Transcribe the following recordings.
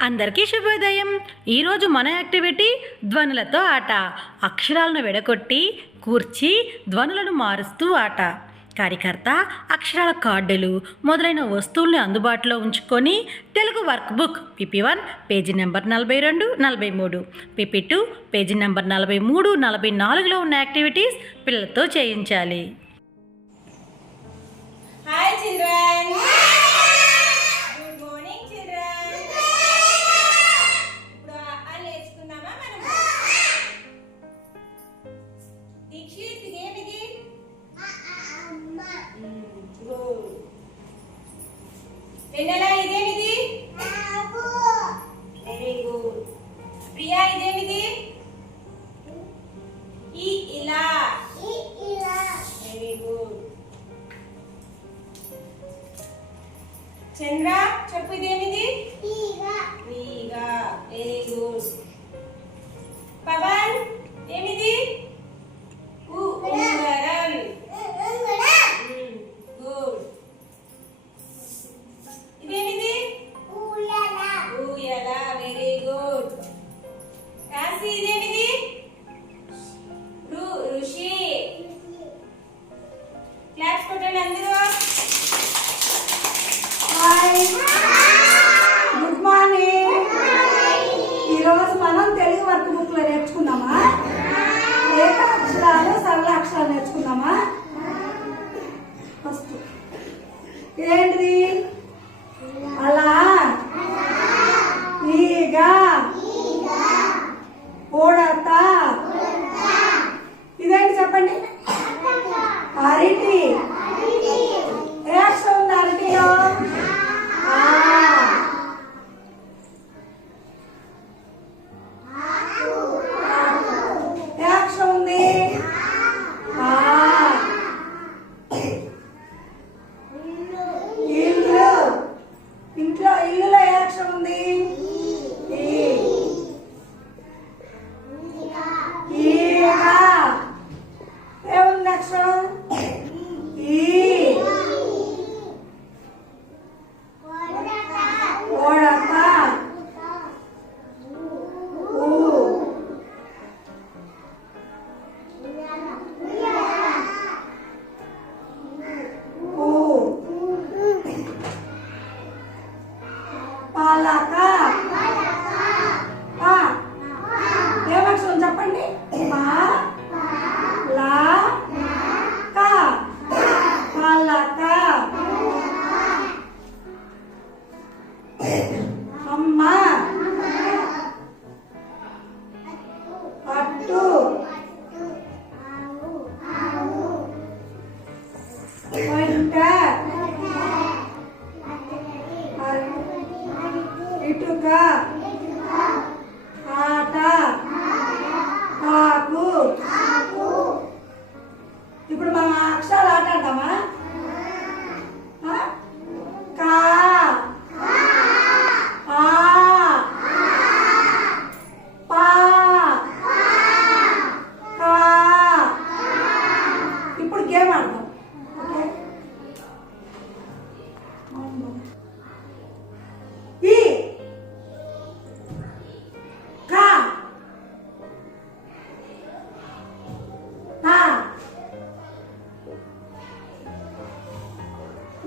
అందరికీ శుభోదయం. ఈరోజు మన యాక్టివిటీ ధ్వనులతో ఆట. అక్షరాలను విడగొట్టి కూర్చి ధ్వనులను మారుస్తూ ఆట. కార్యకర్త అక్షరాల కార్డులు మొదలైన వస్తువుల్ని అందుబాటులో ఉంచుకొని Telugu workbook PP one page number నలభై రెండు నలభై మూడు పిపి టూ పేజీ నెంబర్ నలభై మూడు నలభై నాలుగులో ఉన్న యాక్టివిటీస్ పిల్లలతో చేయించాలి. వెన్నెల ఇదేమిది? వెరీ గుడ్ ప్రియా ఇదేమిది? ఈ ఇలా. వెరీ గుడ్ చంద్ర చెప్పు ఇదేమిది? ఈగా. వెరీ గుడ్ కాశీ ఇదేమిది ఋషి. క్లాప్స్ కొట్టండి అందరూ. గుడ్ మార్నింగ్ ఈరోజు మనం తెలుగు వర్క్ బుక్లో నేర్చుకున్నామా malaka Ah, Abu.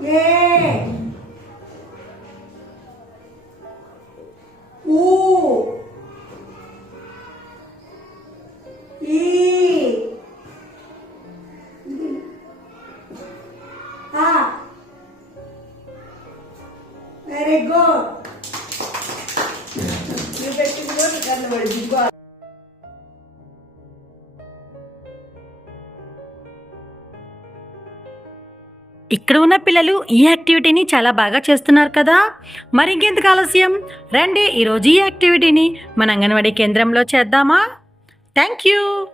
예. 오. 이. 아. Very good. You get to know the word. ఇక్కడ ఉన్న పిల్లలు ఈ యాక్టివిటీని చాలా బాగా చేస్తున్నారు కదా. మరి ఇంకెందుకు ఆలస్యం? రండి ఈరోజు ఈ యాక్టివిటీని మన అంగన్వాడీ కేంద్రంలో చేద్దామా? Thank you.